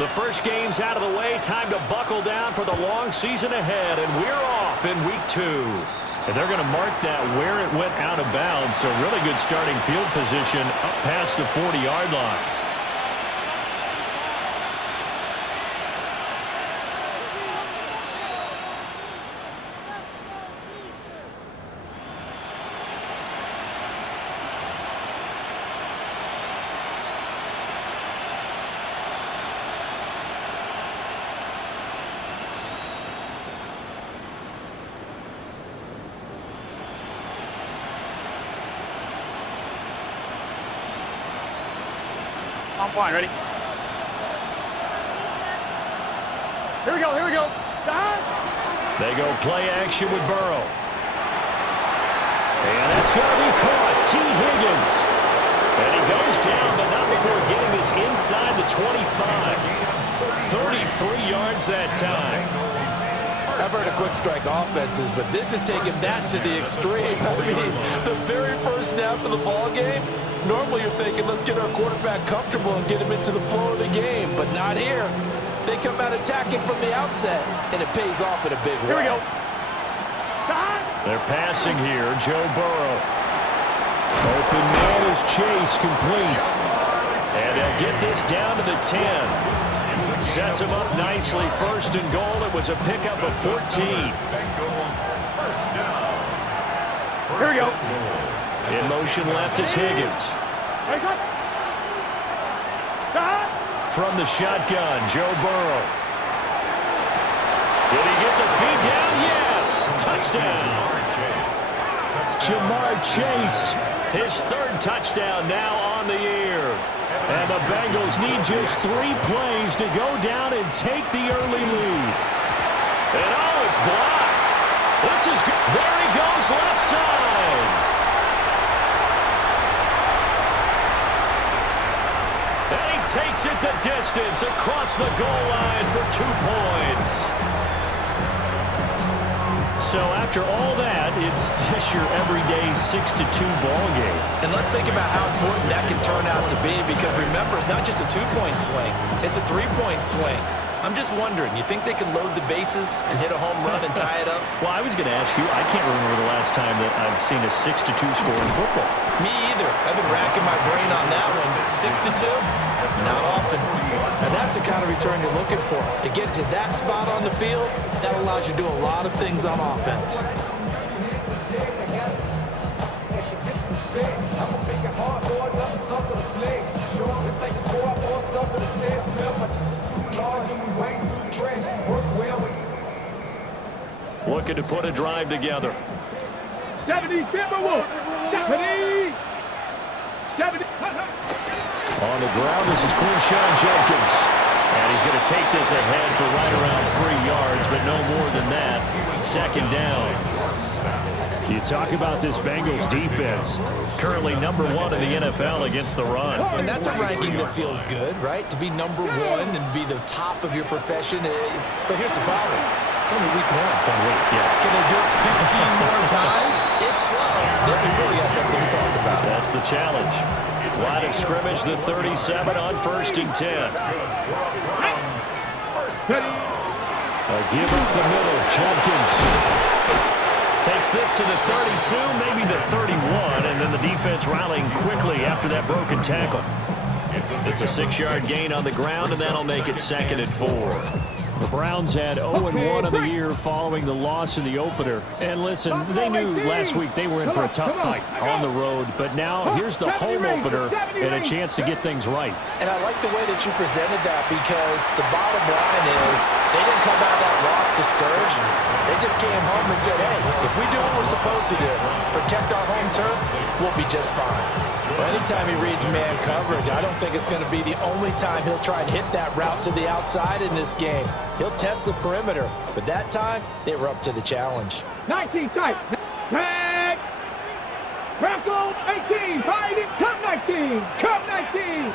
The first game's out of the way. Time to buckle down for the long season ahead, and we're off in week 2. And they're going to mark that where it went out of bounds, so really good starting field position up past the 40-yard line. I'm fine, ready? Here we go, here we go. They go play action with Burrow. And that's going to be caught. T. Higgins. And he goes down, but not before getting this inside the 25. 33 yards that time. I've heard of quick strike offenses, but this is taking that to the extreme. I mean, the very first snap of the ball game, normally you're thinking, let's get our quarterback comfortable and get him into the flow of the game, but not here. They come out attacking from the outset, and it pays off in a big way. Here we go. They're passing here. Joe Burrow. Open man is Chase, complete. And they'll get this down to the 10. Sets him up nicely. First and goal. It was a pickup of 14. Here we go. In motion left is Higgins. From the shotgun, Joe Burrow. Did he get the feed down? Yes. Touchdown. Jamar Chase. His third touchdown now on the year. And the Bengals need just 3 plays to go down and take the early lead. And oh, it's blocked. This is good. There he goes left side. And he takes it the distance across the goal line for 2 points. So after all that, it's just your everyday 6-2 ball game. And let's think about how important that can turn out to be, because remember, it's not just a 2-point swing. It's a 3-point swing. I'm just wondering, you think they can load the bases and hit a home run and tie it up? Well, I was going to ask you, I can't remember the last time that I've seen a 6-2 score in football. Me either. I've been racking my brain on that one. 6-2? Not often. And that's the kind of return you're looking for. To get to that spot on the field, that allows you to do a lot of things on offense. Looking to put a drive together. 70, Timberwolves. 70. 70. On the ground, this is Quinshawn Jenkins. And he's going to take this ahead for right around 3 yards, but no more than that. Second down. You talk about this Bengals defense. Currently number 1 in the NFL against the run. And that's a ranking that feels good, right? To be number 1 and be the top of your profession. But here's the problem. It's only week 1. 1 week, yeah. Can they do it 15 more times? If so, then we really got something to talk about. That's the challenge. Line of scrimmage, the 37 on 1st and 10. A give up the middle. Jenkins takes this to the 32, maybe the 31, and then the defense rallying quickly after that broken tackle. It's a 6-yard gain on the ground, and that'll make it 2nd and 4. The Browns had 0-1 of the year following the loss in the opener. And listen, they knew last week they were in for a tough fight on the road. But now here's the home opener and a chance to get things right. And I like the way that you presented that, because the bottom line is they didn't come out of that loss discouraged. They just came home and said, hey, if we do what we're supposed to do, protect our home turf, we'll be just fine. Well, anytime he reads man coverage, I don't think it's going to be the only time he'll try and hit that route to the outside in this game. He'll test the perimeter, but that time, they were up to the challenge. 19 tight. Tag. Crackle 18. Find it. Come 19. Come 19.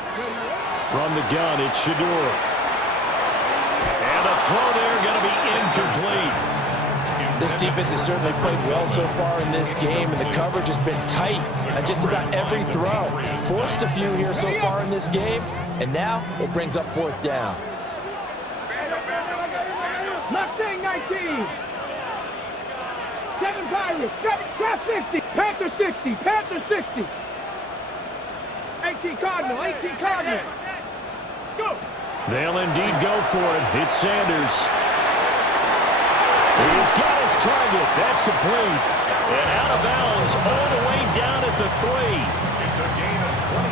From the gun, it's Shador. And the throw there going to be incomplete. This defense has certainly played well so far in this game, and the coverage has been tight on just about every throw. Forced a few here so far in this game, and now it brings up 4th down. Mustang 19. 7 Pirates. 7 Cap 60. Panther 60. Panther 60. 18 Cardinal. 18 Cardinal. Let's go. They'll indeed go for it. It's Sanders. He's got his target. That's complete. And out of bounds all the way down at the 3.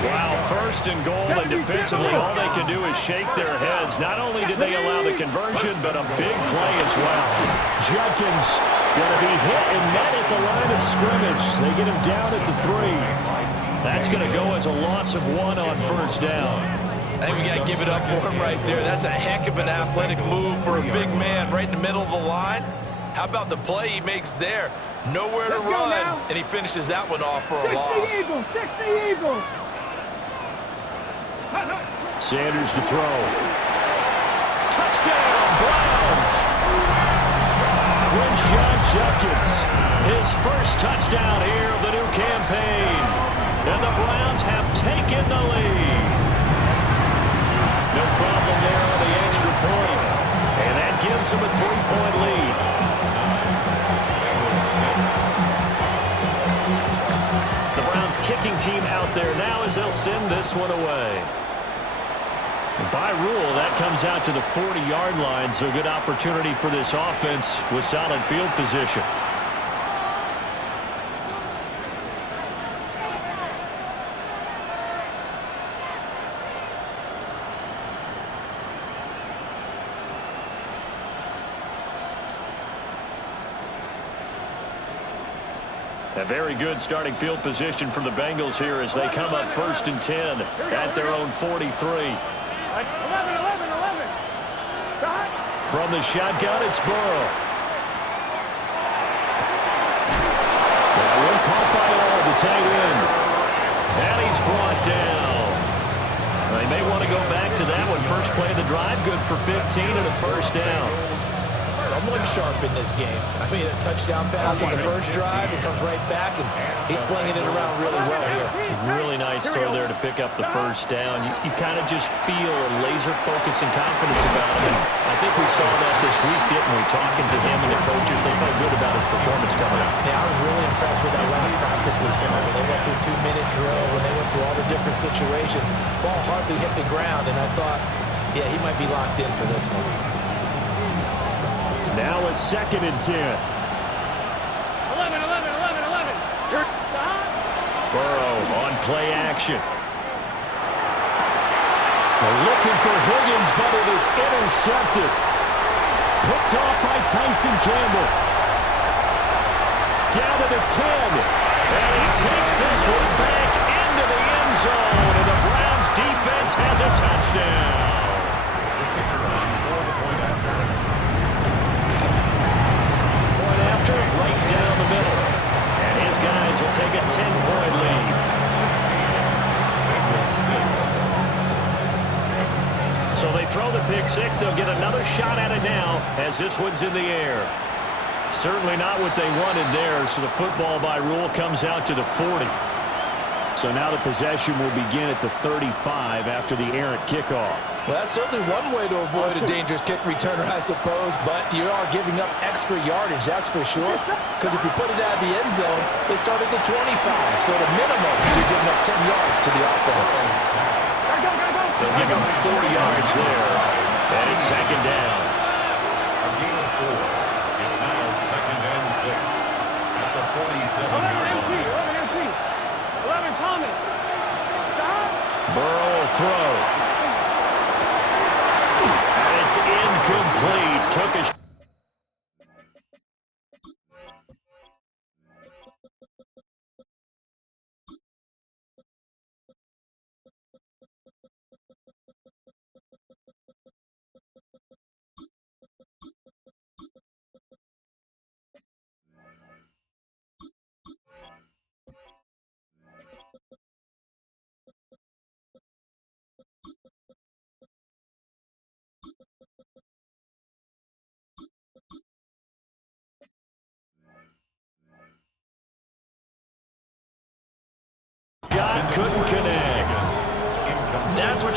Wow, first and goal, and defensively all they can do is shake their heads. Not only did they allow the conversion, but a big play as well. Judkins going to be hit and met at the line of scrimmage. They get him down at the 3. That's going to go as a loss of 1 on first down. I think we got to give it up for him right there. That's a heck of an athletic move for a big man right in the middle of the line. How about the play he makes there? Nowhere to run, and he finishes that one off for a loss. 60 Eagles. Sanders to throw. Touchdown, Browns! Quinshon Judkins, his first touchdown here of the new campaign. And the Browns have taken the lead. No problem there on the extra point. And that gives them a 3-point lead. The Browns kicking team out there now as they'll send this one away. By rule, that comes out to the 40-yard line, so good opportunity for this offense with solid field position. A very good starting field position for the Bengals here as they come up 1st and 10 at their own 43. 11. From the shotgun, it's Burrow. One caught by all, the tight end. And he's brought down. They may want to go back to that one. First play of the drive, good for 15 and a first down. Someone sharp in this game. I mean, a touchdown pass on the first drive. It comes right back, and he's flinging it around really well here. Really nice throw there to pick up the first down. You kind of just feel a laser focus and confidence about him. I think we saw that this week, didn't we? Talking to him and the coaches, they felt good about his performance coming up. Yeah, I was really impressed with that last practice we saw when they went through 2-minute drill, when they went through all the different situations. Ball hardly hit the ground, and I thought, yeah, he might be locked in for this one. Now a 2nd and 10. 11. Burrow on play action. They're looking for Higgins, but it is intercepted. Picked off by Tyson Campbell. Down to the 10. And he takes this one back into the end zone. And the Browns defense has a touchdown. Right down the middle. And his guys will take a 10-point lead. So they throw the pick six. They'll get another shot at it now as this one's in the air. Certainly not what they wanted there, so the football by rule comes out to the 40. So now the possession will begin at the 35 after the errant kickoff. Well, that's certainly one way to avoid a dangerous kick returner, I suppose, but you are giving up extra yardage, that's for sure, because if you put it out of the end zone, they start at the 25, so at a minimum, you're giving up 10 yards to the offense. They'll give him 4 yards there, and it's 2nd down. A gain of 4. It's now 2nd and 6 at the 47-yard line. 11 Thomas. Burrow will throw. And it's incomplete. Took a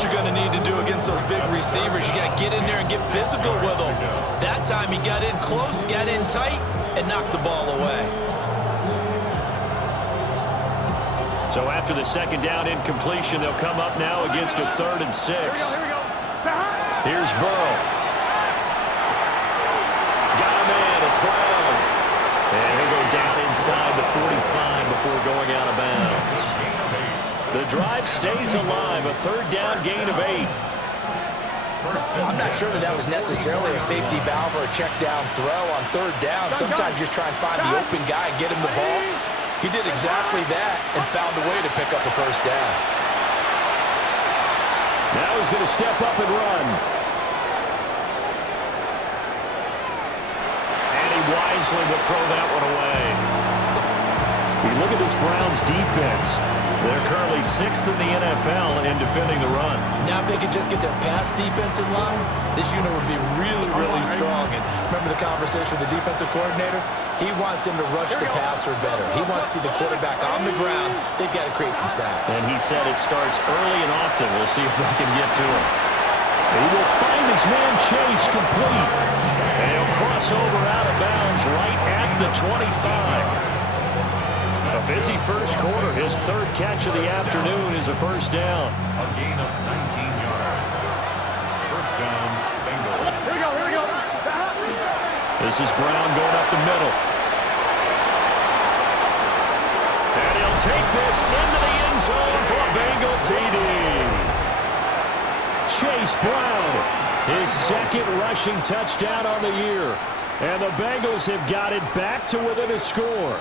you're going to need to do against those big receivers. You got to get in there and get physical with them. That time he got in close, got in tight, and knocked the ball away. So after the second down incompletion, they'll come up now against a 3rd and 6. Here's Burrow. Got a man. It's Brown. And he'll go down inside the 45 before going out of bounds. The drive stays alive. A 3rd down gain of 8. I'm not sure that was necessarily a safety valve or a check down throw on 3rd down. Sometimes just try and find the open guy and get him the ball. He did exactly that and found a way to pick up a 1st down. Now he's going to step up and run. And he wisely will throw that one away. You look at this Browns defense. They're currently 6th in the NFL in defending the run. Now if they could just get their pass defense in line, this unit would be really, really strong. And remember the conversation with the defensive coordinator? He wants him to rush the passer better. He wants to see the quarterback on the ground. They've got to create some sacks. And he said it starts early and often. We'll see if they can get to him. He will find his man Chase complete. And he'll cross over out of bounds right at the 25. A busy first quarter. His 3rd catch of the afternoon is a 1st down. A gain of 19 yards. 1st down, Bengals. Here we go. This is Brown going up the middle. And he'll take this into the end zone for a Bengal TD. Chase Brown, his 2nd rushing touchdown on the year. And the Bengals have got it back to within a score.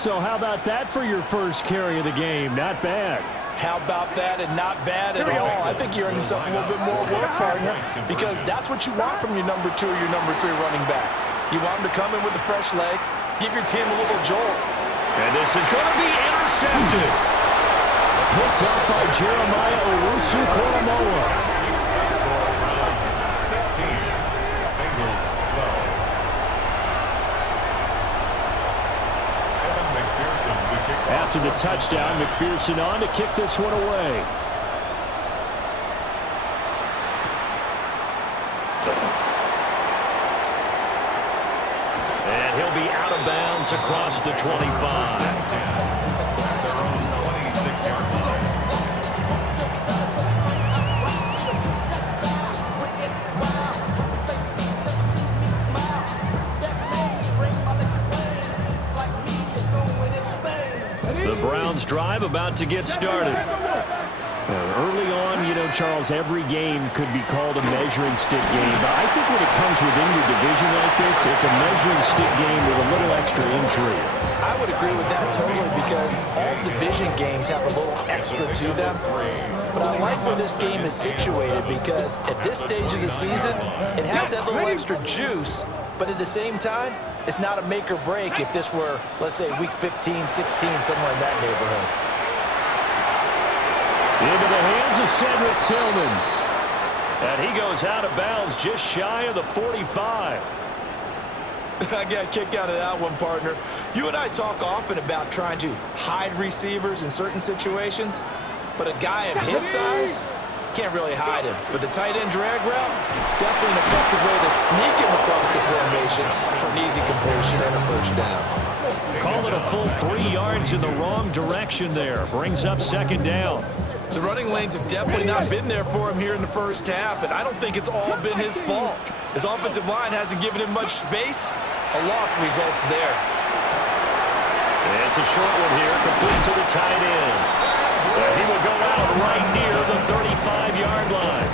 So how about that for your first carry of the game? Not bad. How about that, and not bad at all. I think you're earning yourself a little bit more work, partner, because that's what you want from your number 2 or your number 3 running backs. You want them to come in with the fresh legs, give your team a little jolt. And this is going to be intercepted. Picked up by Jeremiah Owusu-Koramoah. 16. Bengals 12. After the touchdown, McPherson on to kick this one away. And he'll be out of bounds across the 25. Their own 26-yard line. The Browns drive about to get started. Early on, you know, Charles, every game could be called a measuring stick game. But I think when it comes within your division like this, it's a measuring stick game with a little extra intrigue. I would agree with that totally, because all division games have a little extra to them. But I like where this game is situated, because at this stage of the season, it has that little extra juice. But at the same time, it's not a make or break if this were, let's say, week 15, 16, somewhere in that neighborhood. Into the hands of Cedric Tillman. And he goes out of bounds just shy of the 45. I got a kick out of that one, partner. You and I talk often about trying to hide receivers in certain situations, but a guy of his size can't really hide him. But the tight end drag route, definitely an effective way to sneak him across the formation for an easy completion and a 1st down. Call it a full 3 yards in the wrong direction there. Brings up 2nd down. The running lanes have definitely not been there for him here in the first half, and I don't think it's all been his fault. His offensive line hasn't given him much space. A loss results there. It's a short one here, complete to the tight end. He will go out right near the 35-yard line.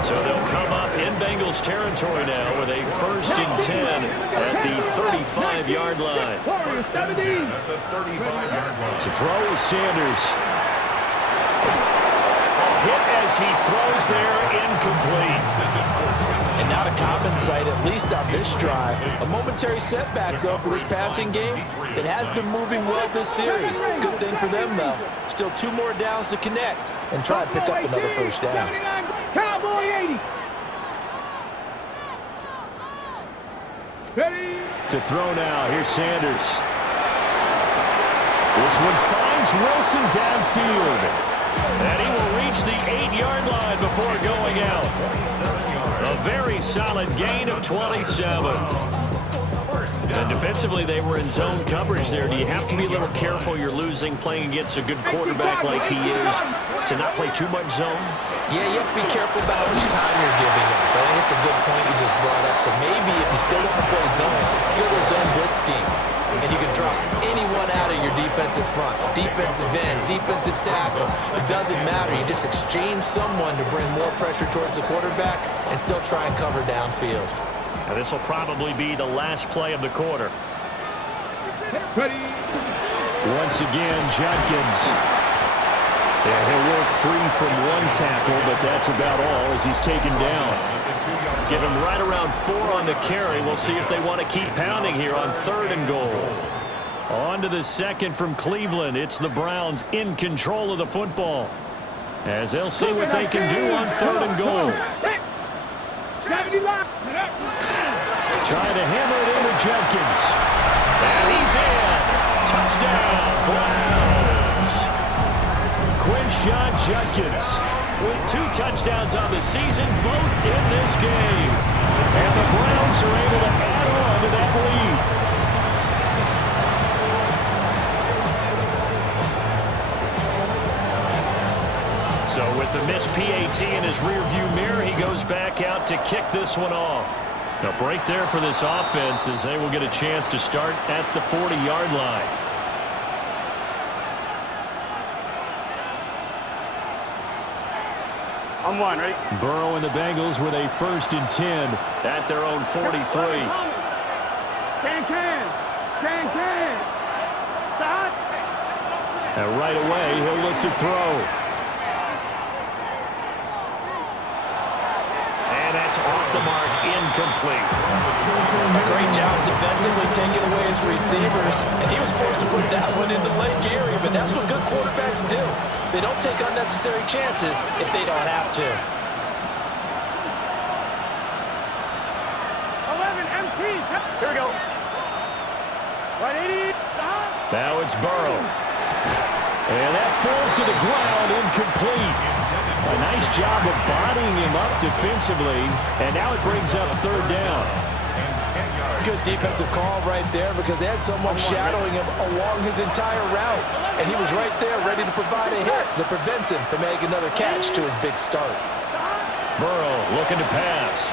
So they'll come up in Bengals territory now with a 1st and 10 at the 35-yard line. To throw is Sanders. Hit as he throws there, incomplete. And not a common sight, at least on this drive. A momentary setback, though, for this passing game that has been moving well this series. Good thing for them, though. Still 2 more downs to connect and try and pick up another 1st down. Cowboy 80. Ready? To throw now, here's Sanders. This one finds Wilson downfield. And he will reach 40-yard line before going out. A very solid gain of 27. And defensively, they were in zone coverage there. Do you have to be a little careful? You're losing, playing against a good quarterback like he is, to not play too much zone? Yeah, you have to be careful about how much time you're giving up. I think it's a good point you just brought up. So maybe if you still want to play zone, you go to a zone blitz scheme. And you can drop anyone out of your defensive front, defensive end, defensive tackle. It doesn't matter. You just exchange someone to bring more pressure towards the quarterback and still try and cover downfield. Now this will probably be the last play of the quarter. Ready. Once again, Judkins. Yeah, he'll work free from one tackle, but that's about all as he's taken down. Give him right around 4 on the carry. We'll see if they want to keep pounding here on 3rd and goal. On to the second from Cleveland. It's the Browns in control of the football, as they'll see what they can do on 3rd and goal. Trying to hammer it in with Judkins. And he's in. Touchdown, Browns. Quinshon Judkins with 2 touchdowns on the season, both in this game. And the Browns are able to add on to that lead. So with the missed PAT in his rearview mirror, he goes back out to kick this one off. A break there for this offense as they will get a chance to start at the 40-yard line. I'm one, ready? Burrow and the Bengals with a 1st and 10 at their own 43. Can. Stop. And right away, he'll look to throw. And that's off the mark, incomplete. A great job defensively taking away his receivers, and he was forced to put that one into Lake Erie, but that's what good quarterbacks do. They don't take unnecessary chances if they don't have to. 11 MT. Here we go. 180. Stop. Now it's Burrow. And that falls to the ground, incomplete. A nice job of bodying him up defensively, and now it brings up 3rd down. Good defensive call right there because they had someone shadowing him along his entire route, and he was right there ready to provide a hit that prevents him from making another catch to his big start. Burrow looking to pass.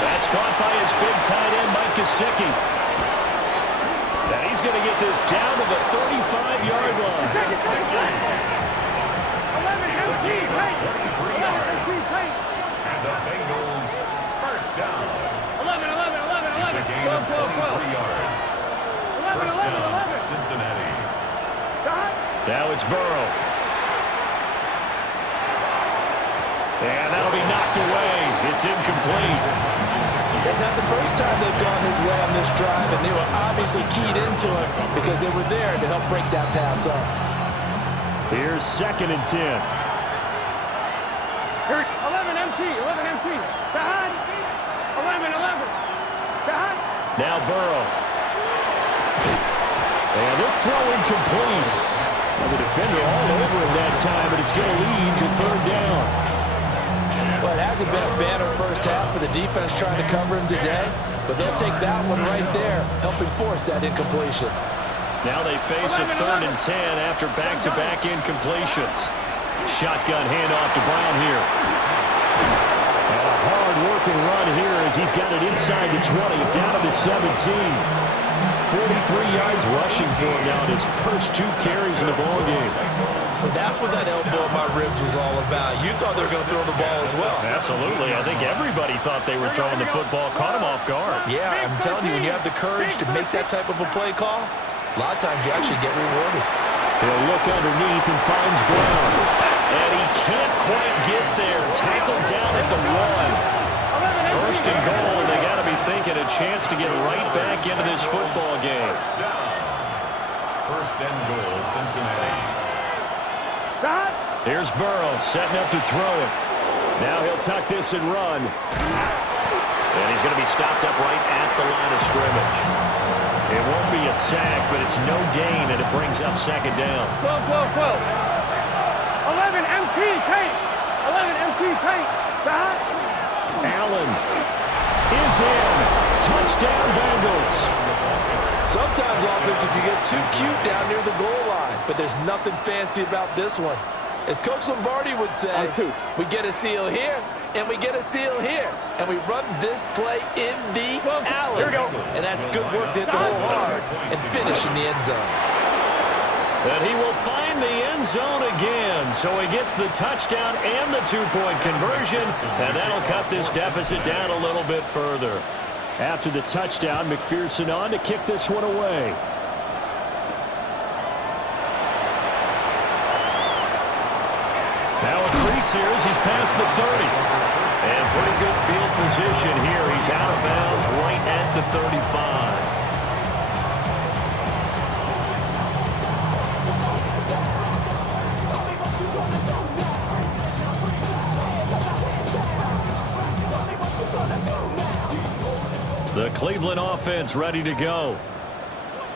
That's caught by his big tight end, Mike Gesicki. Now he's going to get this down to the 35-yard line. 11 MT. And the Bengals first down. 11. It's a gain of 23 yards. First down, Cincinnati. Now it's Burrow. And that'll be knocked away. It's incomplete. It's not the first time they've gone his way on this drive, and they were obviously keyed into it because they were there to help break that pass up. Here's 2nd and 10. 11 MT. Behind. 11. Behind. Now Burrow. And this throw incomplete. And the defender all over him that time, but it's going to lead to 3rd down. Well, it hasn't been a banner first half for the defense trying to cover him today, but they'll take that one right there, helping force that incompletion. Now they face a 3rd and 10 after back-to-back incompletions. Shotgun handoff to Brown here. And a hard-working run here as he's got it inside the 20, down to the 17. 43 yards rushing for him now in his first 2 carries in the ballgame. So that's what that elbow in my ribs was all about. You thought they were going to throw the ball as well. Absolutely. I think everybody thought they were throwing the football, caught him off guard. Yeah, I'm telling you, when you have the courage to make that type of a play call, a lot of times you actually get rewarded. He'll look underneath and finds Brown. And he can't quite get there. Tackled down at the 1. 1st and goal, and they got to be thinking a chance to get right back into this football game. First and goal, Cincinnati. Here's Burrow setting up to throw it. Now he'll tuck this and run. And he's going to be stopped up right at the line of scrimmage. It won't be a sack, but it's no gain, and it brings up 2nd down. 12. 11 MT. is in. Touchdown, Bengals. Sometimes offenses can get too cute down near the goal line, but there's nothing fancy about this one. As Coach Lombardi would say, we get a seal here, and we get a seal here, and we run this play in the alley. Here we go. And that's good work to hit the hole hard and finish in the end zone. And he will find the end zone again, so he gets the touchdown and the two-point conversion, and that'll cut this deficit down a little bit further. After the touchdown, McPherson on to kick this one away. Now a crease here as he's past the 30. And pretty good field position here. He's out of bounds right at the 35. The Cleveland offense ready to go.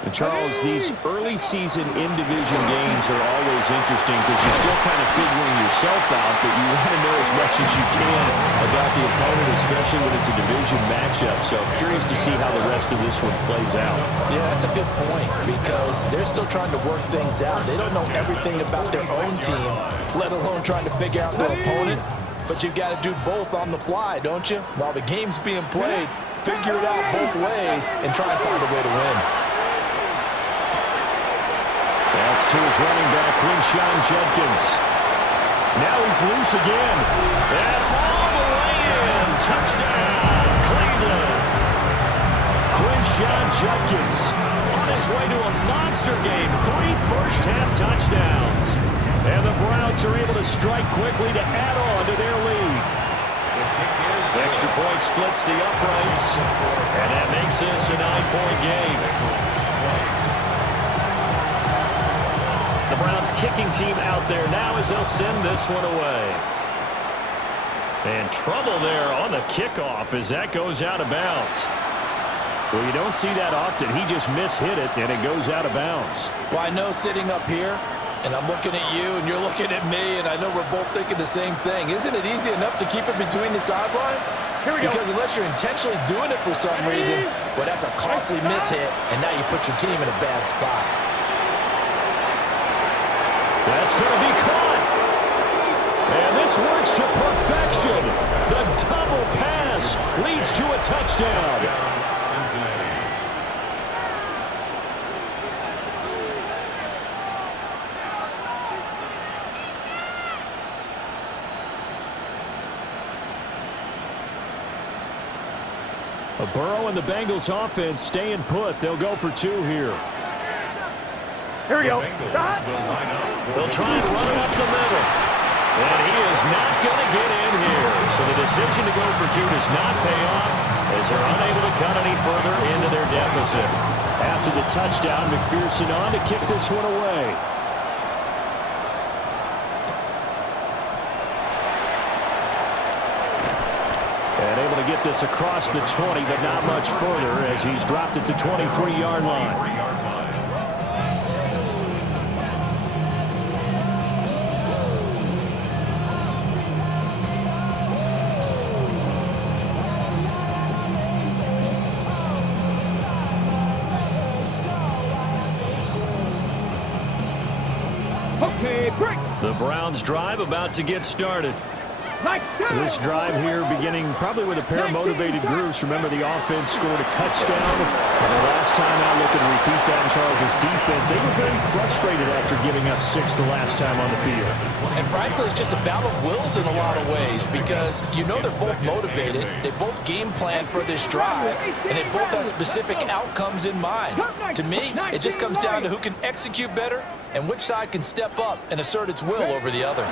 And Charles, these early season in-division games are always interesting because you're still kind of figuring yourself out, but you want to know as much as you can about the opponent, especially when it's a division matchup. So curious to see how the rest of this one plays out. Yeah, that's a good point because they're still trying to work things out. They don't know everything about their own team, let alone trying to figure out their opponent. But you've got to do both on the fly, don't you? While the game's being played, figure it out both ways and try and find a way to win. That's to his running back, Quinshon Judkins. Now he's loose again. And all the way in. Touchdown, Cleveland. Quinshon Judkins on his way to a monster game. 3 first-half touchdowns. And the Browns are able to strike quickly to add on to their lead. The extra point splits the uprights. And that makes this a 9-point game. The Browns kicking team out there now as they'll send this one away. And trouble there on the kickoff as that goes out of bounds. Well, you don't see that often. He just mishit it, and it goes out of bounds. Well, I know sitting up here, and I'm looking at you, and you're looking at me, and I know we're both thinking the same thing. Isn't it easy enough to keep it between the sidelines? Here we go. Because unless you're intentionally doing it for some reason, well, that's a costly mishit, and now you put your team in a bad spot. That's going to be caught. And this works to perfection. The double pass leads to a touchdown. Cincinnati. Burrow and the Bengals offense staying put. They'll go for 2 here. Here we go. They'll try and run it up the middle. And he is not going to get in here. So the decision to go for 2 does not pay off as they're unable to cut any further into their deficit. After the touchdown, McPherson on to kick this one away. And able to get this across the 20, but not much further as he's dropped it to 23-yard line. Okay, break. The Browns drive about to get started. This drive here beginning probably with a pair of motivated groups. Remember, the offense scored a touchdown. And the last time out, looking to repeat that in Charles's defense, they were very frustrated after giving up 6 the last time on the field. And frankly, it's just a battle of wills in a lot of ways because you know they're both motivated. They both game plan for this drive, and they both have specific outcomes in mind. To me, it just comes down to who can execute better and which side can step up and assert its will over the other.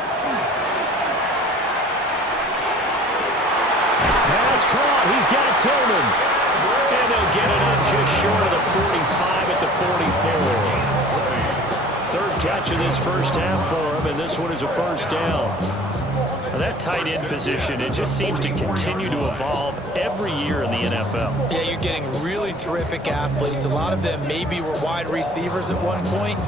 Pass caught. He's got Tillman. And they'll get it up just short of the 45 at the 44. Third catch of this first half for him, and this one is a first down. Now that tight end position, it just seems to continue to evolve every year in the NFL. Yeah, you're getting really terrific athletes. A lot of them maybe were wide receivers at one point.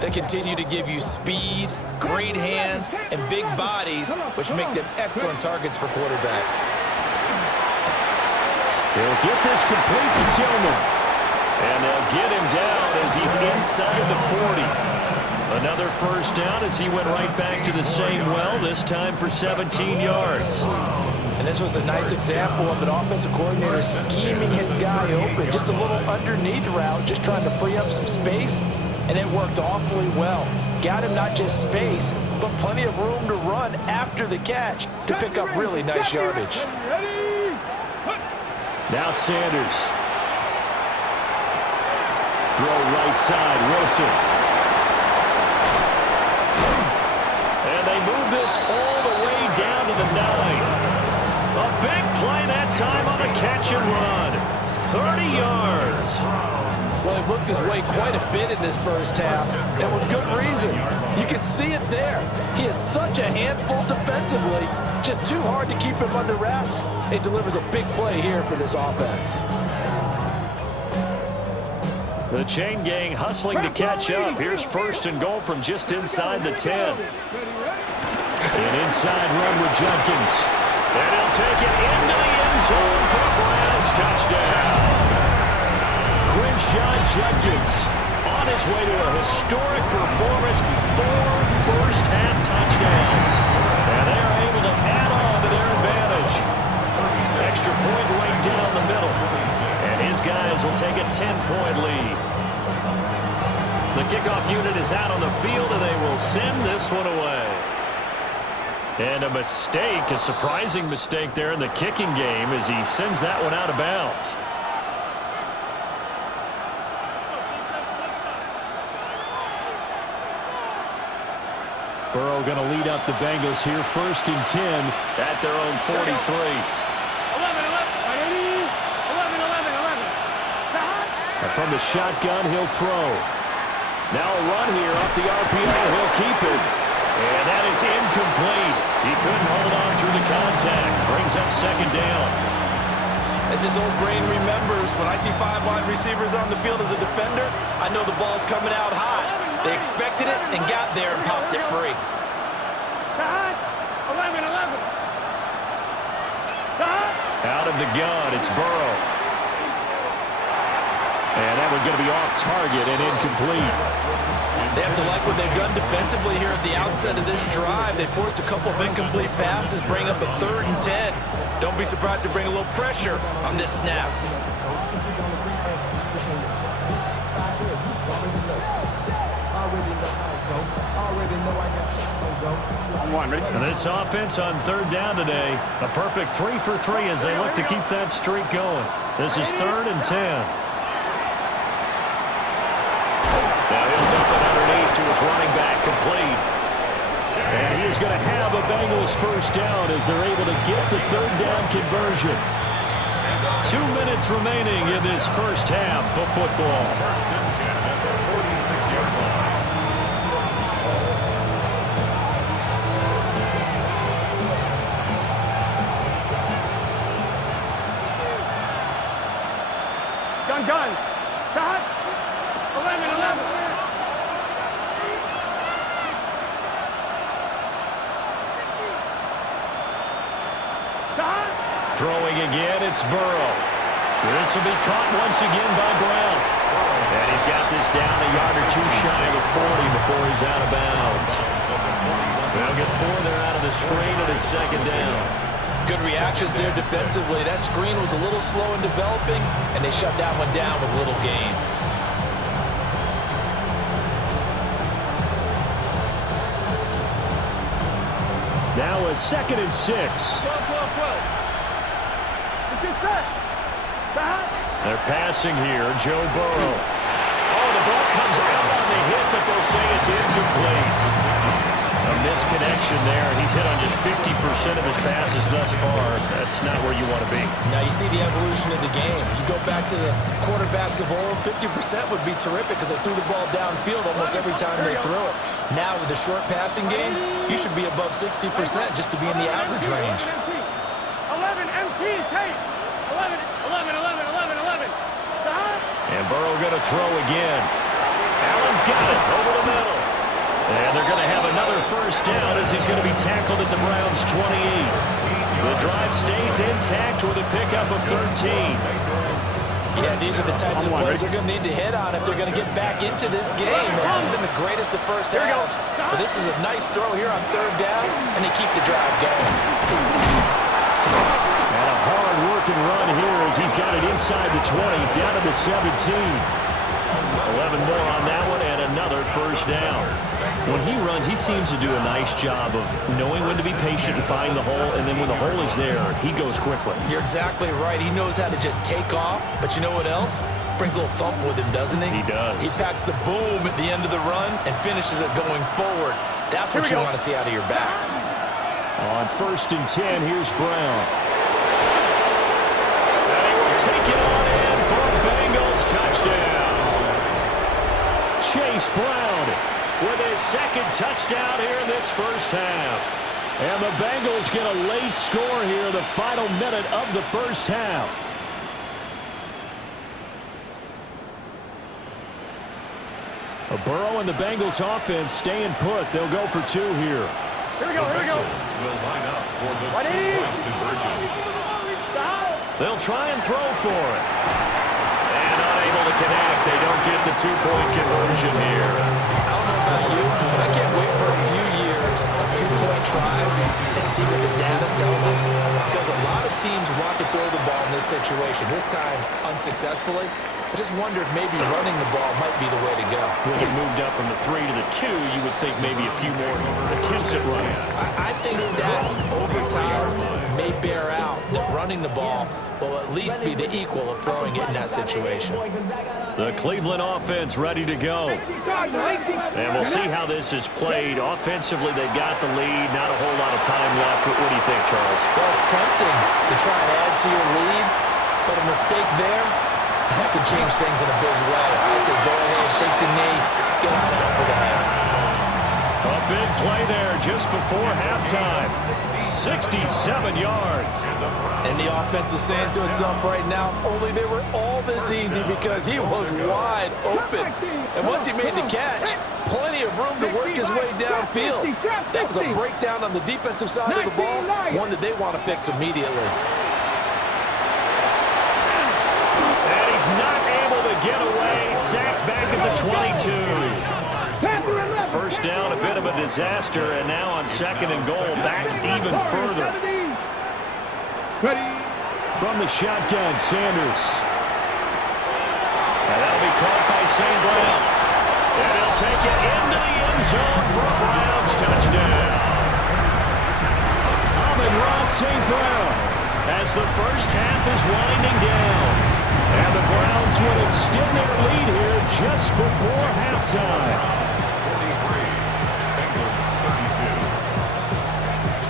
They continue to give you speed, great hands, and big bodies, which make them excellent targets for quarterbacks. He'll get this complete to Tillman. And they'll get him down as he's inside the 40. Another first down as he went right back to the same well, this time for 17 yards. And this was a nice example of an offensive coordinator scheming his guy open. Just a little underneath route, just trying to free up some space, and it worked awfully well. Got him not just space, but plenty of room to run after the catch to pick up really nice yardage. Now Sanders. Throw right side, Wilson. And they move this all the way down to the 9. A big play that time on a catch and run. 30 yards. Well, he looked his way quite a bit in this first half, and with good reason. You can see it there. He is such a handful defensively, just too hard to keep him under wraps. It delivers a big play here for this offense. The chain gang hustling to catch up. Here's first and goal from just inside the 10. An inside run with Jenkins. And he'll take it into the end zone for a Browns touchdown. Crenshaw Jenkins on his way to a historic performance, 4 first-half touchdowns. And they are able to add on to their advantage. Extra point right down the middle. And his guys will take a 10-point lead. The kickoff unit is out on the field, and they will send this one away. And a mistake, a surprising mistake there in the kicking game as he sends that one out of bounds. Burrow going to lead up the Bengals here, first and 10 at their own 43. 11. And from the shotgun, he'll throw. Now a run here off the RPO. He'll keep it. And that is incomplete. He couldn't hold on through the contact. Brings up second down. As his old brain remembers, when I see 5 wide receivers on the field as a defender, I know the ball's coming out high. They expected it and got there and popped it free. 11. Out of the gun, it's Burrow. And that one's going to be off target and incomplete. They have to like what they've done defensively here at the outset of this drive. They forced a couple of incomplete passes, bring up a 3rd and 10. Don't be surprised to bring a little pressure on this snap. And this offense on 3rd down today, a perfect 3 for 3 as they look to keep that streak going. This is 3rd and 10. Now he'll dump it underneath to his running back, complete. And he is going to have a Bengals first down as they're able to get the 3rd down conversion. 2 minutes remaining in this first half of football. First and 10 at the 46-yard line. Gun. Shot. 11. Throwing again, it's Burrow. This will be caught once again by Brown. And he's got this down a yard or 2 shy of 40 before he's out of bounds. They'll get 4 there out of the screen, and it's second down. Good reactions there defensively. That screen was a little slow in developing, and they shut that one down with little gain. Now a 2nd and 6. 12. They're passing here, Joe Burrow. Oh, the ball comes out on the hit, but they'll say it's incomplete. A misconnection there, and he's hit on just 50% of his passes thus far. That's not where you want to be. Now you see the evolution of the game. You go back to the quarterbacks of old, 50% would be terrific because they threw the ball downfield almost every time they threw it. Now with the short passing game, you should be above 60% just to be in the average range. 11 MT tape. 11. And Burrow going to throw again. Allen's got it over the middle. And they're going to have another first down as he's going to be tackled at the Browns' 28. The drive stays intact with a pickup of 13. Yeah, these are the types of plays they're going to need to hit on if they're going to get back into this game. It hasn't been the greatest of first halves, but this is a nice throw here on third down, and they keep the drive going. And a hard-working run here as he's got it inside the 20, down to the 17. 11 more on that one, and another first down. When he runs, he seems to do a nice job of knowing when to be patient and find the hole, and then when the hole is there, he goes quickly. You're exactly right. He knows how to just take off, but you know what else? Brings a little thump with him, doesn't he? He does. He packs the boom at the end of the run and finishes it going forward. That's what you want to see out of your backs. On 1st and 10, here's Brown. And he will take it on in for a Bengals touchdown. Chase Brown with his second touchdown here in this first half. And the Bengals get a late score here in the final minute of the first half. Burrow and the Bengals offense staying put. They'll go for 2 here. Here we go, here we go. Will line up for the two-point conversion. They'll try and throw for it. And unable to connect. They don't get the 2-point conversion here. I don't know about you, but I can't wait for a few years of 2-point tries and see what the data tells us. Because a lot of teams want to throw the ball in this situation, this time unsuccessfully. I just wonder if maybe running the ball might be the way to go. When you moved up from the 3 to the 2, you would think maybe a few more attempts at running. I think stats over time may bear out that running the ball will at least be the equal of throwing it in that situation. The Cleveland offense ready to go. And we'll see how this is played. Offensively, they got the lead. Not a whole lot of time left. What do you think, Charles? Well, it's tempting to try and add to your lead, but a mistake there, that could change things in a big way. I say go ahead, take the knee, get on out for the half. A big play there just before halftime. 67 yards. And the offense is saying to itself right now, only they were all this easy because he was wide open. And once he made the catch, plenty of room to work his way downfield. That was a breakdown on the defensive side of the ball, one that they want to fix immediately. Not able to get away. Sacked back at the 22. First down, a bit of a disaster, and now on 2nd and goal, back even further. From the shotgun, Sanders. And that'll be caught by St. Brown. And he'll take it into the end zone for a Browns touchdown. Amon-Ra St. Brown as the first half is winding down. And the Browns will extend their lead here just before halftime. 43, Bengals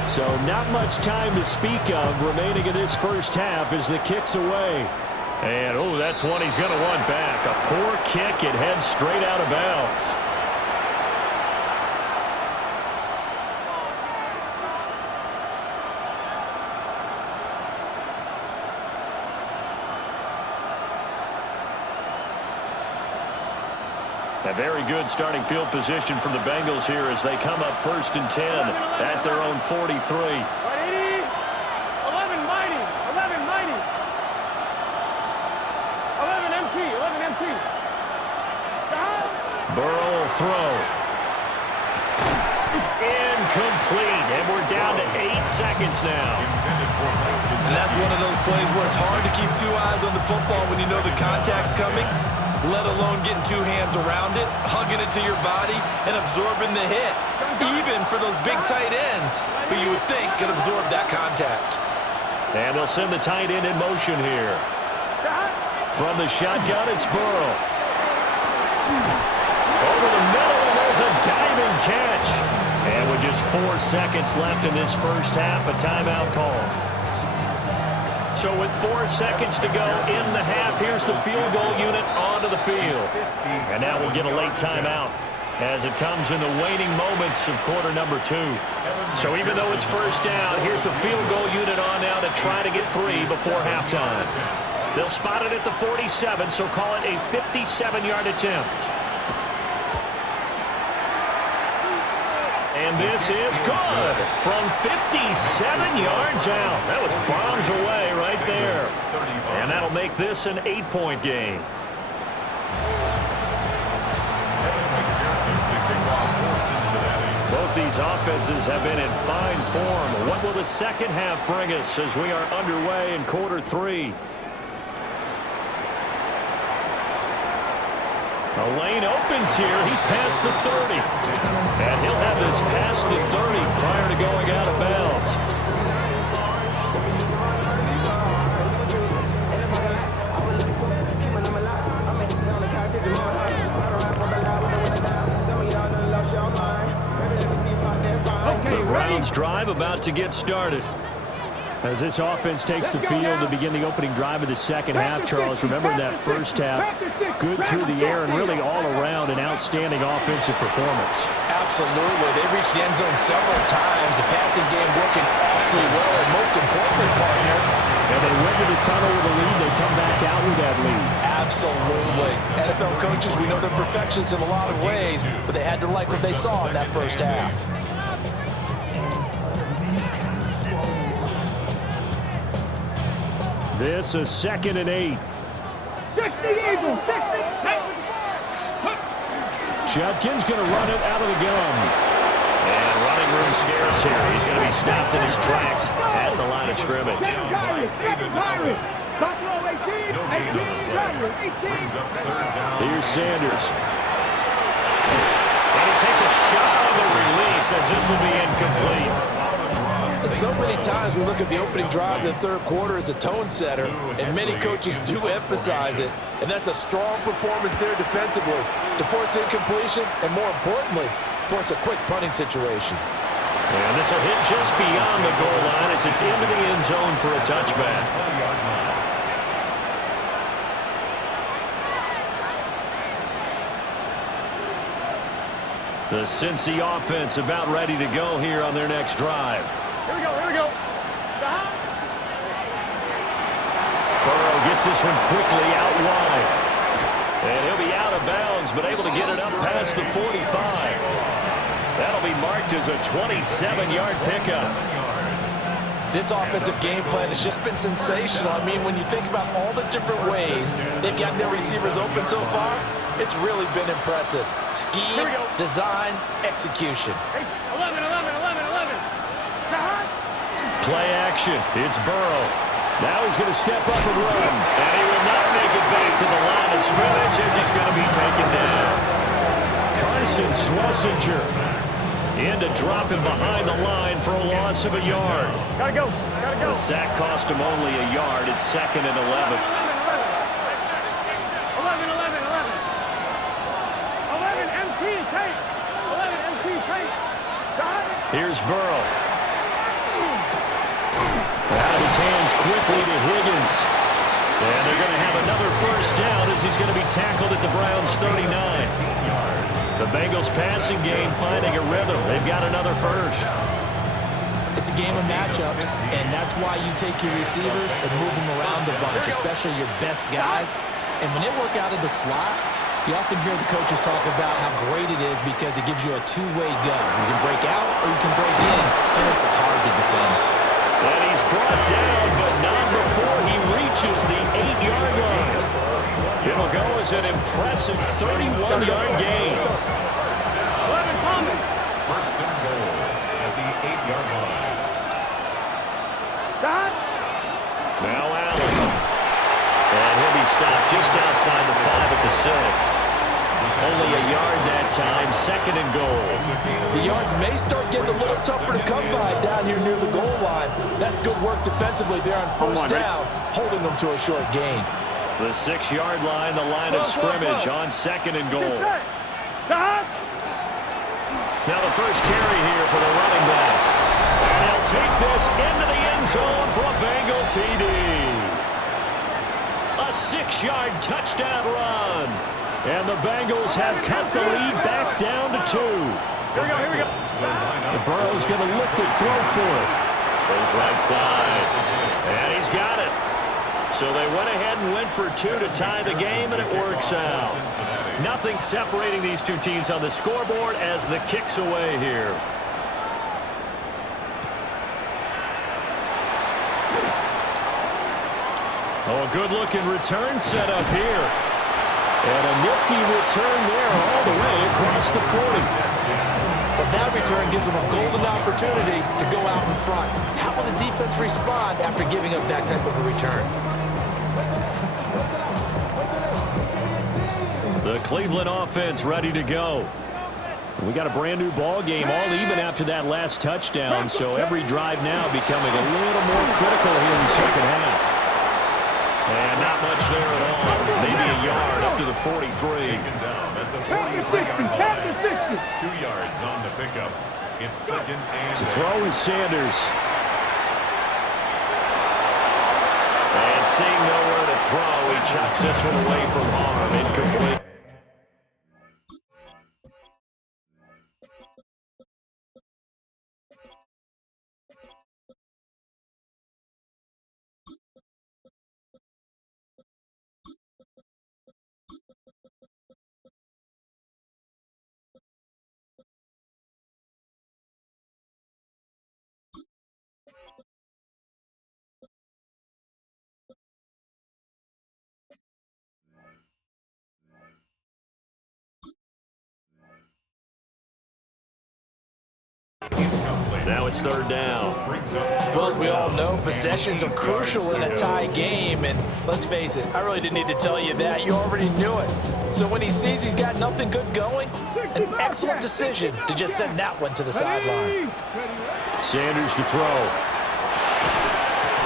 32. So not much time to speak of remaining in this first half as the kick's away. And, oh, that's one he's going to want back. A poor kick. It heads straight out of bounds. A very good starting field position for the Bengals here as they come up 1st and 10 at their own 43. 11 mighty. 11 mighty. 11 MT. 11 MT. Burrow will throw. Incomplete. And we're down to 8 seconds now. And that's one of those plays where it's hard to keep 2 eyes on the football when you know the contact's coming, let alone getting 2 hands around it, hugging it to your body, and absorbing the hit, even for those big tight ends who you would think could absorb that contact. And they'll send the tight end in motion here. From the shotgun, it's Burrow. Over the middle, and there's a diving catch. And with just 4 seconds left in this first half, a timeout call. So with 4 seconds to go in the half, here's the field goal unit onto the field. And now we'll get a late timeout as it comes in the waning moments of quarter number 2. So even though it's first down, here's the field goal unit on now to try to get 3 before halftime. They'll spot it at the 47, so call it a 57-yard attempt. And And this is good from 57 yards out. That was bombs away right there. And that'll make this an 8-point game. Both these offenses have been in fine form. What will the second half bring us as we are underway in quarter 3? A lane opens here. He's past the 30. And he'll have this past the 30 prior to going out of bounds. The Browns drive about to get started. As this offense takes the field to begin the opening drive of the second half, Charles, remember that first half, good through the air and really all around an outstanding offensive performance. Absolutely. They reached the end zone several times. The passing game working awfully well, and most importantly, partner. And they went to the tunnel with a lead. They come back out with that lead. Absolutely. NFL coaches, we know they're perfectionists in a lot of ways, but they had to like what they saw in that first half. This is 2nd and 8. 60 Eagles, 60. Judkins going to run it out of the gun. And running room scarce here. He's going to be stopped in his tracks at the line of scrimmage. Buffalo 18, 18, Here's Sanders. And he takes a shot on the release as this will be incomplete. So many times we look at the opening drive of the third quarter as a tone setter, and many coaches do emphasize it, and that's a strong performance there defensively to force incompletion and, more importantly, force a quick punting situation. And this will hit just beyond the goal line as it's into the end zone for a touchback. The Cincy offense about ready to go here on their next drive. Here we go, here we go. Burrow gets this one quickly out wide. And he'll be out of bounds, but able to get it up past the 45. That'll be marked as a 27-yard pickup. This offensive game plan has just been sensational. I mean, when you think about all the different ways they've gotten their receivers open so far, it's really been impressive. Scheme, design, execution. 11. Play action. It's Burrow. Now he's going to step up and run. And he will not make it back to the line of scrimmage as he's going to be taken down. Carson Schlesinger in to drop him behind the line for a loss of a yard. Gotta go. The sack cost him only a yard. It's 2nd and 11. 11 MT tape. 11 MT tape. Here's Burrow. Out of his hands quickly to Higgins. And they're going to have another first down as he's going to be tackled at the Browns' 39. The Bengals passing game finding a rhythm. They've got another first. It's a game of matchups, and that's why you take your receivers and move them around a bunch, especially your best guys. And when they work out of the slot, you often hear the coaches talk about how great it is because it gives you a two-way go. You can break out or you can break in. It makes it hard to defend. And he's brought down, but not before he reaches the 8-yard line. It'll go as an impressive 31-yard gain. 11 Thomas. First and goal at the 8-yard line. Now Allen. And he'll be stopped just outside the 5 at the 6. Only a yard that time, 2nd and goal. The yards may start getting a little tougher to come by down here near the goal line. That's good work defensively there on first down, holding them to a short gain. The 6-yard line, the line of scrimmage on 2nd and goal. Now the first carry here for the running back. And he'll take this into the end zone for a Bengal TD. A 6-yard touchdown run. And the Bengals have cut the lead back down to 2. Here we go. The Burrow's going to look to throw for it. Goes right side. And he's got it. So they went ahead and went for 2 to tie the game, and it works out. Nothing separating these two teams on the scoreboard as the kick's away here. Oh, a good-looking return set up here. And a nifty return there all the way across the 40. But that return gives them a golden opportunity to go out in front. How will the defense respond after giving up that type of a return? The Cleveland offense ready to go. We got a brand new ball game, all even after that last touchdown, so every drive now becoming a little more critical here in the second half. And not much there at all. Maybe a yard up to the 43. Taken down at the 43-yard line. 2 yards on the pickup. It's second and To throw is Sanders. And seeing nowhere to throw, he chucks this one away from harm. Incomplete. Now it's third down. Well, as we all know, possessions are crucial in a tie game, and let's face it, I really didn't need to tell you that. You already knew it. So when he sees he's got nothing good going, an excellent decision to just send that one to the sideline. Sanders to throw.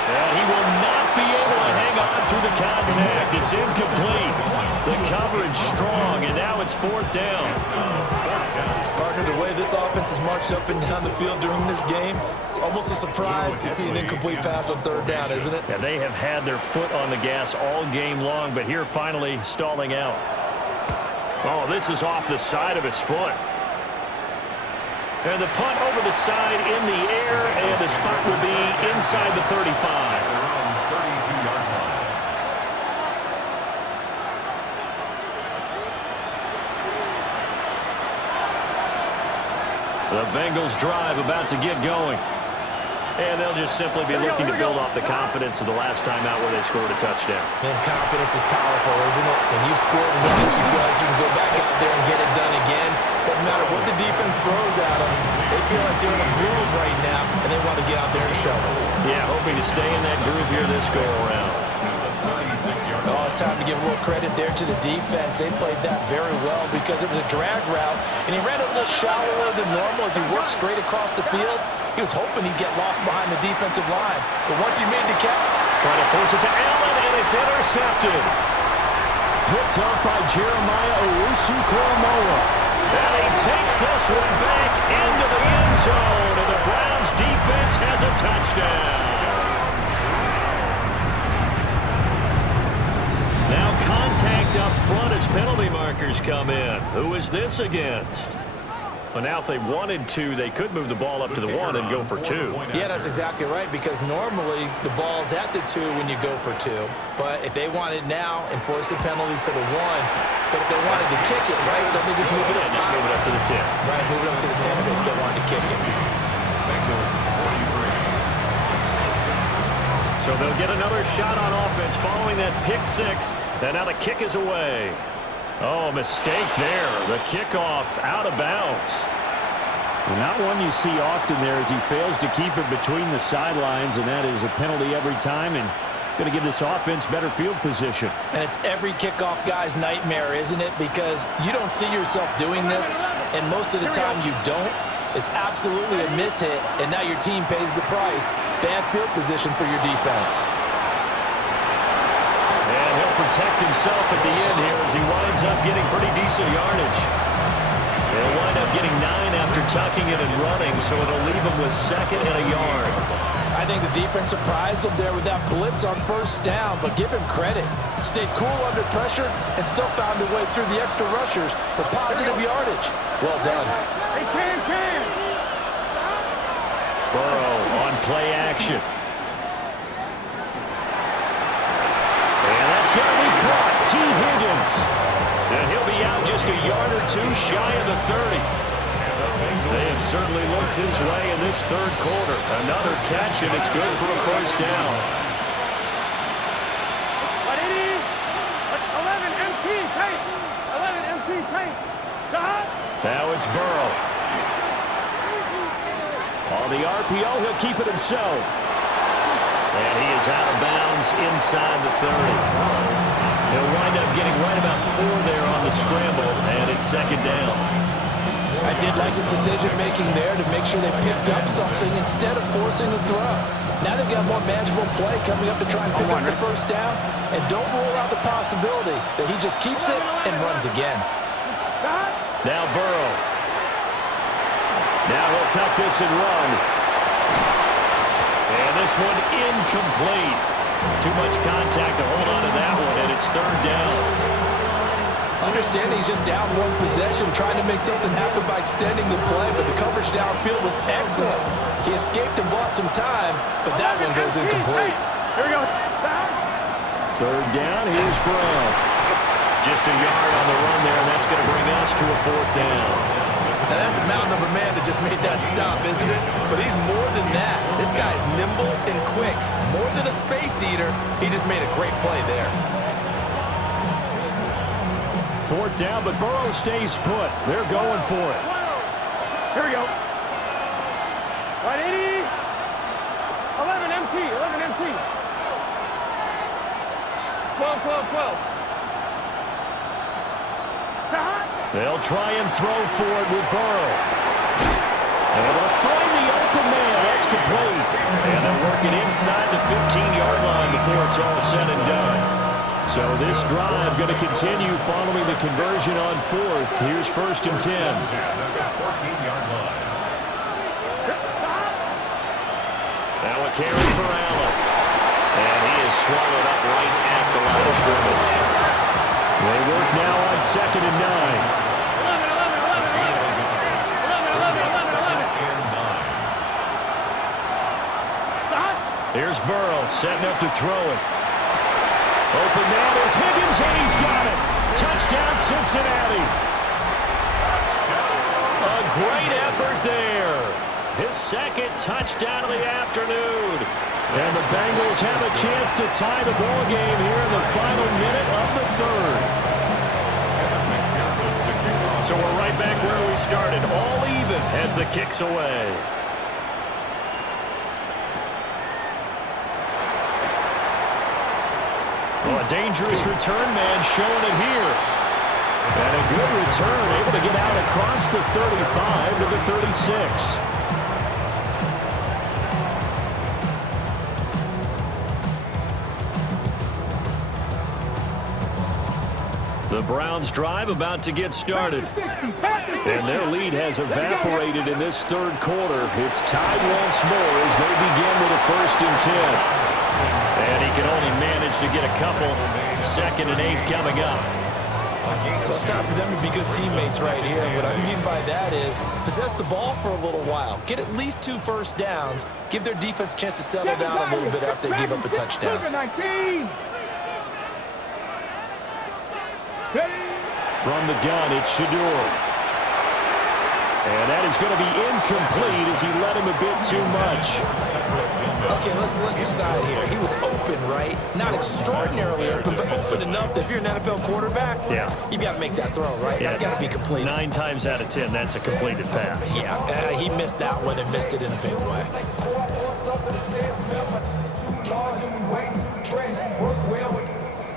And he will not be able to hang on through the contact. It's incomplete. The coverage strong, and now it's fourth down. Partner, the way this offense has marched up and down the field during this game, it's almost a surprise to see an incomplete pass on third down, isn't it? Yeah, they have had their foot on the gas all game long, but here finally stalling out. Oh, this is off the side of his foot. And the punt over the side in the air, and the spot will be inside the 35. The Bengals drive about to get going. And they'll just simply be looking to build off the confidence of the last time out where they scored a touchdown. Man, confidence is powerful, isn't it? When you've scored once, you feel like you can go back out there and get it done again. Doesn't matter what the defense throws at them. They feel like they're in a groove right now, and they want to get out there and show it. Yeah, hoping to stay in that groove here this go-around. Oh, it's time to give a little credit there to the defense. They played that very well because it was a drag route, and he ran a little shallower than normal as he worked straight across the field. He was hoping he'd get lost behind the defensive line. But once he made the catch, trying to force it to Allen, and it's intercepted. Picked up by Jeremiah Owusu-Koramoah. And he takes this one back into the end zone, and the Browns defense has a touchdown. Now contact up front as penalty markers come in. Who is this against? Well, now if they wanted to, they could move the ball up to the 1 and go for 2. Yeah, that's exactly right, because normally the ball's at the 2 when you go for 2. But if they want it now, enforce the penalty to the 1. But if they wanted to kick it, right, don't they just move it up? Just move it up to the 10. Right, move it up to the 10 if they still wanted to kick it. So they'll get another shot on offense following that pick 6. And now the kick is away. Oh, mistake there. The kickoff out of bounds. Well, not one you see often there as he fails to keep it between the sidelines, and that is a penalty every time, and going to give this offense better field position. And it's every kickoff guy's nightmare, isn't it? Because you don't see yourself doing this, and most of the time you don't. It's absolutely a mishit, and now your team pays the price. Bad field position for your defense. And he'll protect himself at the end here as he winds up getting pretty decent yardage. He'll wind up getting 9 after tucking it and running, so it'll leave him with 2nd and a yard. I think the defense surprised him there with that blitz on first down, but give him credit. Stayed cool under pressure and still found a way through the extra rushers for positive yardage. Well done. Burrow on play action. And that's going to be caught. T. Higgins. And he'll be out just a yard or 2 shy of the 30. They have certainly looked his way in this third quarter. Another catch, and it's good for a first down. Now it's Burrow. On the RPO, he'll keep it himself. And he is out of bounds inside the 30. He'll wind up getting right about 4 there on the scramble, and it's second down. I did like his decision-making there to make sure they picked up something instead of forcing the throw. Now they've got more manageable play coming up to try and pick up the first down, and don't rule out the possibility that he just keeps it and runs again. Now Burrow. Now he'll tuck this and run. And this one incomplete. Too much contact to hold on to that one, and it's third down. Understanding he's just down one possession, trying to make something happen by extending the play, but the coverage downfield was excellent. He escaped and bought some time, but that one goes incomplete. Here we go. Third down, here's Brown. Just a yard on the run there, and that's going to bring us to a fourth down. Now that's a mountain of a man that just made that stop, isn't it? But he's more than that. This guy's nimble and quick. More than a space eater, he just made a great play there. Fourth down, but Burrow stays put. They're going for it. Here we go. 180. 11 MT. 11 MT. 12, 12, 12. They'll try and throw for it with Burrow. And they'll find the open man. That's complete. And they'll work it inside the 15-yard line before it's all said and done. So this drive going to continue following the conversion on fourth. Here's first and 10. Now a carry for Allen. And he is swallowed up right at the line of scrimmage. They work now on second and 9. Here's Burrow setting up to throw it. Open man is Higgins, and he's got it. Touchdown, Cincinnati. A great effort there. His second touchdown of the afternoon. And the Bengals have a chance to tie the ball game here in the final minute of the third. So we're right back where we started, all even as the kick's away. Well, a dangerous return man showing it here. And a good return, able to get out across the 35 to the 36. The Browns' drive about to get started. And their lead has evaporated in this third quarter. It's tied once more as they begin with a first and 10. And he can only manage to get a couple. Second and 8 coming up. Well, it's time for them to be good teammates right here. What I mean by that is possess the ball for a little while. Get at least 2 first downs. Give their defense a chance to settle down a little bit after they give up a touchdown. From the gun, it's Shador. And that is going to be incomplete as he led him a bit too much. Okay, let's decide here. He was open, right? Not extraordinarily open, but open enough that if you're an NFL quarterback, you've got to make that throw, right? Yeah. That's got to be complete. 9 times out of 10, that's a completed pass. Yeah, he missed that one and missed it in a big way.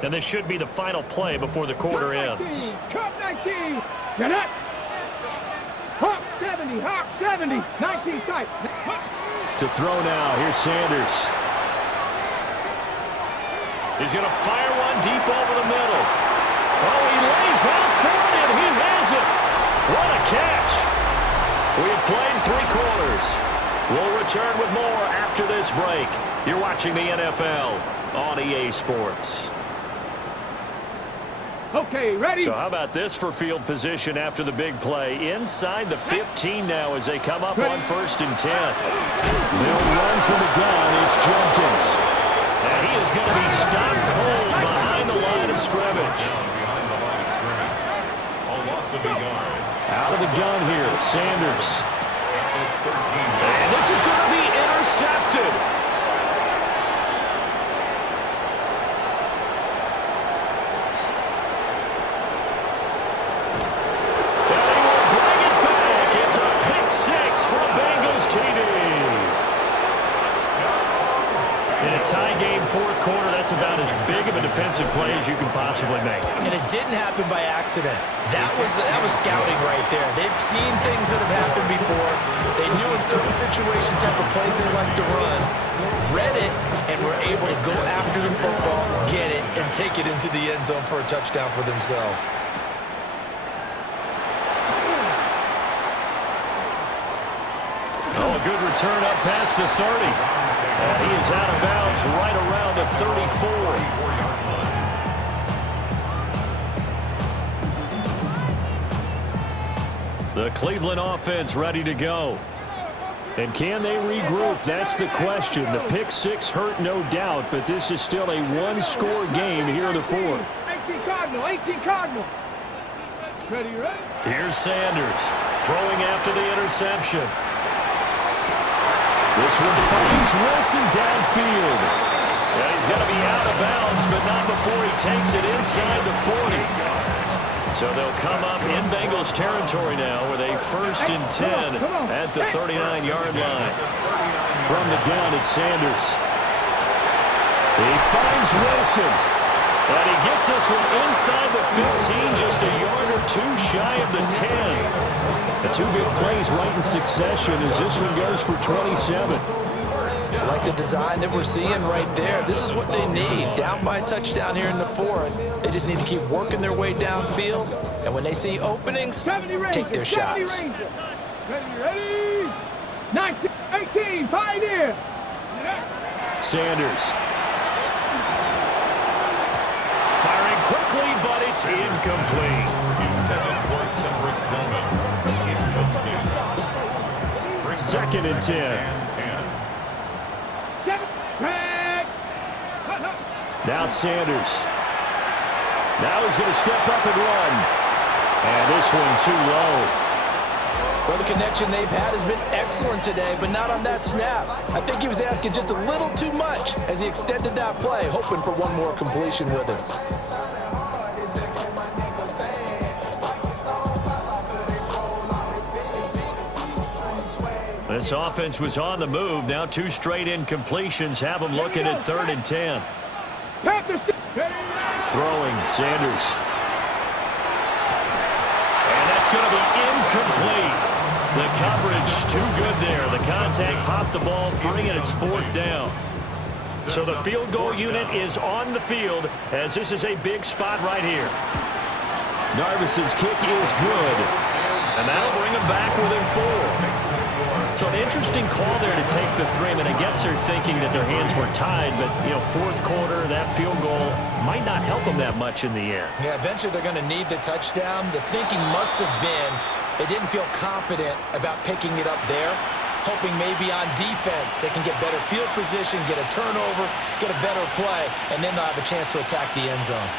And this should be the final play before the quarter ends. Cup 19. Jeanette. Hawk 70. Hawk 70. 19 tight. To throw now, here's Sanders. He's going to fire one deep over the middle. Oh, he lays out for it, and he has it. What a catch. We've played 3 quarters. We'll return with more after this break. You're watching the NFL on EA Sports. Okay, ready? So how about this for field position after the big play? Inside the 15 now as they come up on first and 10. They'll run from the gun. It's Jenkins. And he is going to be stopped cold behind the line of scrimmage. Out of the gun here, Sanders. And this is going to be intercepted. a tie game fourth quarter, that's about as big of a defensive play as you can possibly make. And it didn't happen by accident. That was scouting right there. They've seen things that have happened before. They knew in certain situations type of plays they like to run, read it, and were able to go after the football, get it, and take it into the end zone for a touchdown for themselves. Oh, a good return up past the 30. And he is out of bounds right around the 34. The Cleveland offense ready to go. And can they regroup? That's the question. The pick six hurt, no doubt, but this is still a one-score game here in the fourth. 18 Cardinal, 18 Cardinal. Ready. Here's Sanders throwing after the interception. This one finds Wilson downfield. Yeah, he's going to be out of bounds, but not before he takes it inside the 40. So they'll come up in Bengals territory now with a 1st and 10 at the 39-yard line. From the gun, it's Sanders. He finds Wilson. And he gets this one inside the 15, just a yard or two shy of the 10. The two big plays right in succession as this one goes for 27. I like the design that we're seeing right there. This is what they need. Down by a touchdown here in the fourth. They just need to keep working their way downfield. And when they see openings, take their shots. Ready. 19, 18, Pioneer. Sanders. Firing quickly, but it's incomplete. Second and 10. Now Sanders. Now he's going to step up and run. And this one too low. Well, the connection they've had has been excellent today, but not on that snap. I think he was asking just a little too much as he extended that play, hoping for one more completion with him. This offense was on the move. Now two straight incompletions have them looking at 3rd and 10. Throwing, Sanders. And that's going to be incomplete. The coverage too good there. The contact popped the ball free, and it's 4th down. So the field goal unit is on the field as this is a big spot right here. Narvis's kick is good. And that'll bring them back within 4. So an interesting call there to take the 3. I mean, I guess they're thinking that their hands were tied, but, you know, 4th quarter, that field goal might not help them that much in the end. Yeah, eventually they're going to need the touchdown. The thinking must have been they didn't feel confident about picking it up there, hoping maybe on defense they can get better field position, get a turnover, get a better play, and then they'll have a chance to attack the end zone.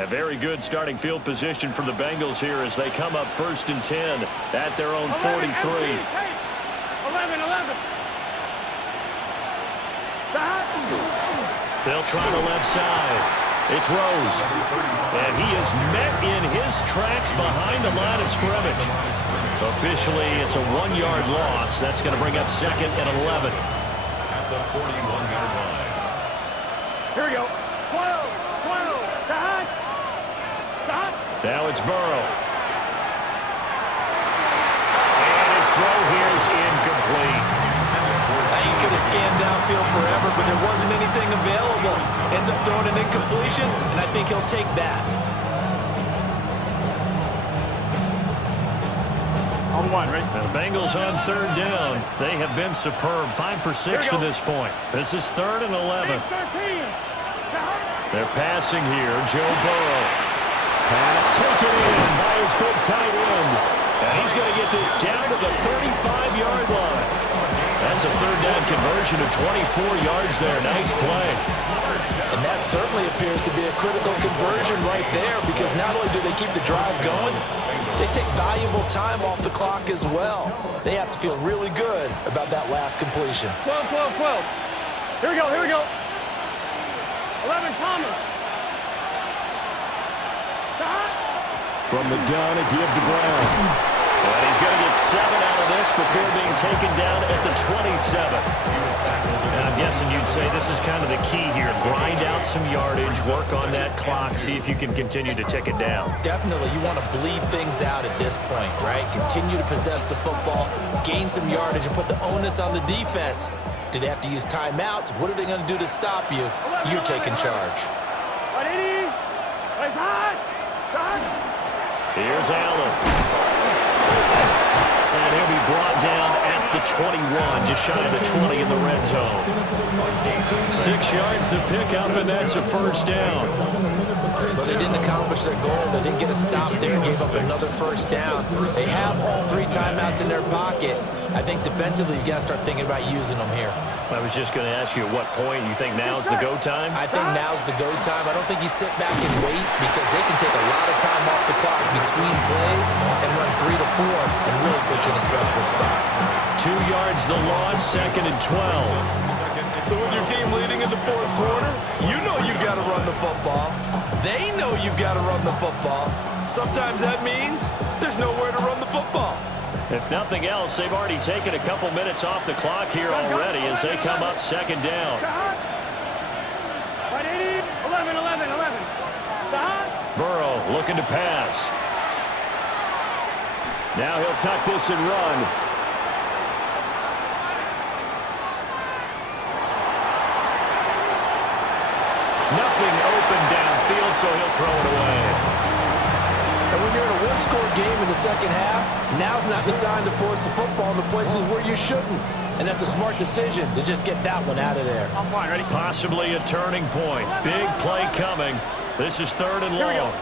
A very good starting field position for the Bengals here as they come up 1st and 10 at their own 43. 11. They'll try the left side. It's Rose. And he is met in his tracks behind the line of scrimmage. Officially, it's a 1-yard loss. That's going to bring up 2nd and 11. At the 41-yard line. Here we go. 12. Now it's Burrow. And his throw here is incomplete. Now you could have scanned downfield forever, but there wasn't anything available. Ends up throwing an incompletion, and I think he'll take that. On 1, right? The Bengals on 3rd down. They have been superb. 5 for 6 to this point. This is 3rd and 11. They're passing here. Joe Burrow. Pass taken in by his big tight end. And he's going to get this down to the 35-yard line. That's a 3rd down conversion of 24 yards there. Nice play. And that certainly appears to be a critical conversion right there because not only do they keep the drive going, they take valuable time off the clock as well. They have to feel really good about that last completion. 12. Here we go. 11, Thomas. From the gun, a give to Brown. And he's going to get 7 out of this before being taken down at the 27. And I'm guessing you'd say this is kind of the key here. Grind out some yardage, work on that clock, see if you can continue to tick it down. Definitely, you want to bleed things out at this point, right? Continue to possess the football, gain some yardage, and put the onus on the defense. Do they have to use timeouts? What are they going to do to stop you? You're taking charge. Here's Allen. And he'll be brought down at the 21, just shy of the 20 in the red zone. 6 yards the pickup, and that's a first down. But they didn't accomplish their goal. They didn't get a stop there, gave up another first down. They have all 3 timeouts in their pocket. I think defensively, you got to start thinking about using them here. I was just going to ask you at what point you think now's the go time? I think now's the go time. I don't think you sit back and wait because they can take a lot of time off the clock between plays and run 3 to 4 and really put you in a stressful spot. 2 yards the loss, 2nd and 12. So with your team leading in the 4th quarter, you know you've got to run the football. They know you've got to run the football. Sometimes that means there's nowhere to run the football. If nothing else, they've already taken a couple minutes off the clock here already as they come up 2nd down. 11. Burrow looking to pass. Now he'll tuck this and run. Nothing open downfield, so he'll throw it away. And when you're in a one-score game in the second half, now's not the time to force the football in the places where you shouldn't. And that's a smart decision to just get that one out of there. I'm fine, ready? Possibly a turning point. Big play coming. This is 3rd and long.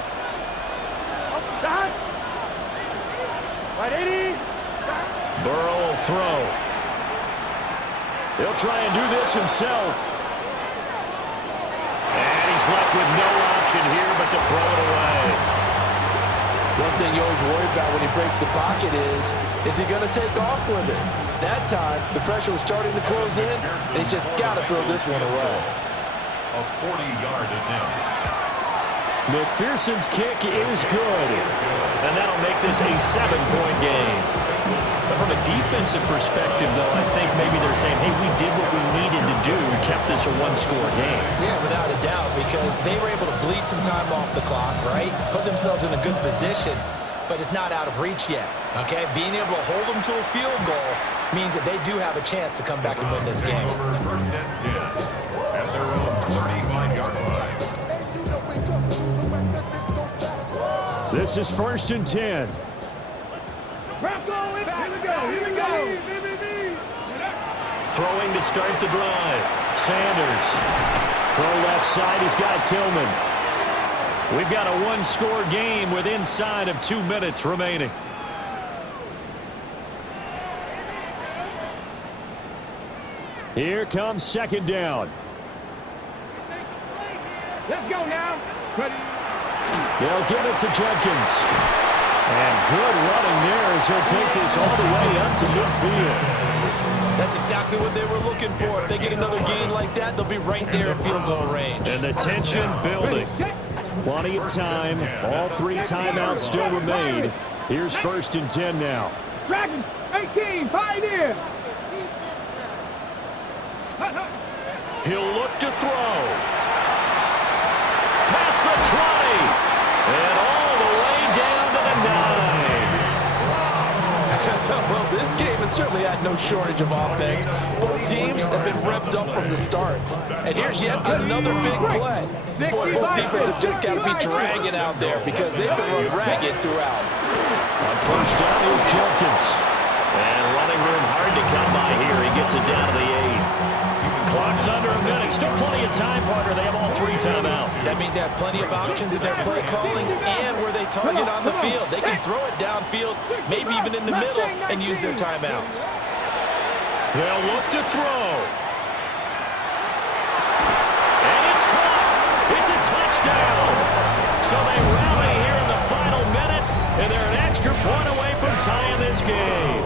Right, 80. Burrow will throw. He'll try and do this himself. And he's left with no option here but to throw it away. One thing you always worry about when he breaks the pocket is he going to take off with it? That time, the pressure was starting to close in, and he's just got to throw this one away. A 40-yard attempt. McPherson's kick is good. And that'll make this a 7-point game. But from a defensive perspective, though, I think maybe they're saying, hey, we did what we needed to do, kept this a 1-score game. Yeah, without a doubt, because they were able to bleed some time off the clock, right? Put themselves in a good position, but it's not out of reach yet, okay? Being able to hold them to a field goal means that they do have a chance to come back and win this game. Over 1st and 10 at their own 35-yard line. This is 1st and 10. Here we go. Throwing to start the drive. Sanders. Throw left side, he's got Tillman. We've got a 1-score game with inside of 2 minutes remaining. Here comes 2nd down. Let's go now. Ready? They'll give it to Jenkins. And good running there as he'll take this all the way up to midfield. That's exactly what they were looking for. If they get another gain like that, they'll be right there in field goal range. And the tension building. Plenty of time. All 3 timeouts still remain. Here's 1st and 10 now. Dragons, 18, Pioneer. He'll look to throw. Past the 20. And all the way down to the 9. Well, this game has certainly had no shortage of offense. Both teams have been revved up from the start. And here's yet another big play. Boy, both defenses have just got to be dragging out there because they've been run ragged throughout. On 1st down, here's Jenkins. And running room hard to come by here. He gets it down to the 8. Clock's under a minute. Still plenty of time, partner. They have all 3 timeouts. That means they have plenty of options in their play calling and where they target on the field. They can throw it downfield, maybe even in the middle, and use their timeouts. They'll look to throw. And it's caught. It's a touchdown. So they rally here in the final minute, and they're an extra point away from tying this game.